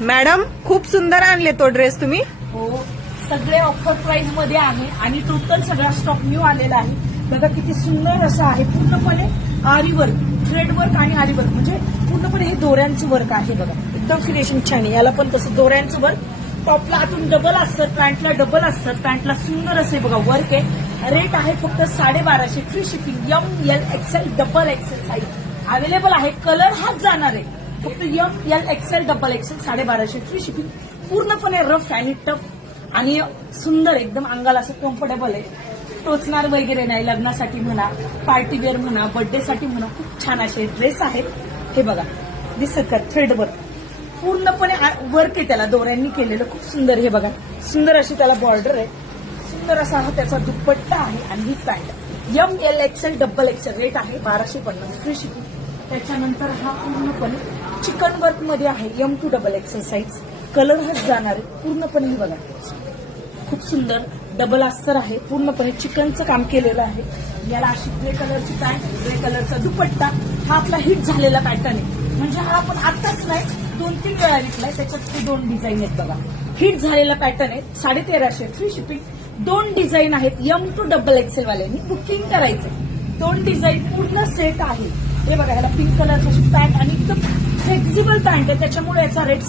Madam खूप सुंदर आणले तो ड्रेस तुम्ही. हो, सगळे ऑफर प्राइस मध्ये आहे आणि टोटल सगळा स्टॉक न्यू आलेला आहे. बघा किती सुंदर असं आहे. पूर्णपणे आरी वर्क, थ्रेड वर्क आणि आरी वर्क म्हणजे पूर्णपणे हे दोऱ्यांचं वर्क आहे. बघा एकदम फिनिशिंग छान आहे. याला पण तसं दोऱ्यांचं वर्क. टॉपला आतून डबल असतं, पॅन्टला डबल असतं. पॅन्टला सुंदर असे बघा वर्क आहे. रेट आहे फक्त 1250. Free shipping. ML, XL, XXL size available आहे. कलर हाच जाणार आहे. फक्त ML, XL, XXL 1250. Free shipping. पूर्णपणे रफ आणि टफ आणि सुंदर एकदम अंगाला असं कम्फर्टेबल आहे. टोचणार वगैरे नाही. लग्नासाठी म्हणा, पार्टी वेअर म्हणा, बर्थडे साठी म्हणा खूप छान असे ड्रेस आहेत. हे बघा दिसत का थ्रेड वर्क पूर्णपणे वर्क आहे. त्याला दोऱ्यांनी केलेलं खूप सुंदर. हे बघा सुंदर अशी त्याला बॉर्डर आहे. सुंदर असा हा त्याचा दुपट्टा आहे आणि ही pant. ML, XL, XXL rate आहे 1250. Free shipping. त्याच्यानंतर हा पूर्णपणे चिकन वर्क मध्ये आहे. M2 XXL size. कलर हाच जाणार आहे. पूर्णपणे हे बघा खूप सुंदर डबल अस्तर आहे. पूर्णपणे चिकनचं काम केलेलं आहे. याला अशी ग्रे कलरची पॅन्ट, ग्रे कलरचा दुपट्टा. हा आपला हिट झालेला पॅटर्न आहे. म्हणजे हा आपण आताच नाही 2-3 वेळा विकलाय. त्याच्यात ते 2 डिझाईन आहेत बघा. हिट झालेला पॅटर्न आहे. 1350. Free shipping. 2 डिझाईन आहेत. M2 XXL वाल्यांनी बुकिंग करायचं. 2 डिझाईन पूर्ण सेट आहे. हे बघा याला पिंक कलरची पॅन्ट आणि एकदम फ्लेक्झिबल पॅन्ट आहे. त्याच्यामुळे याचा रेट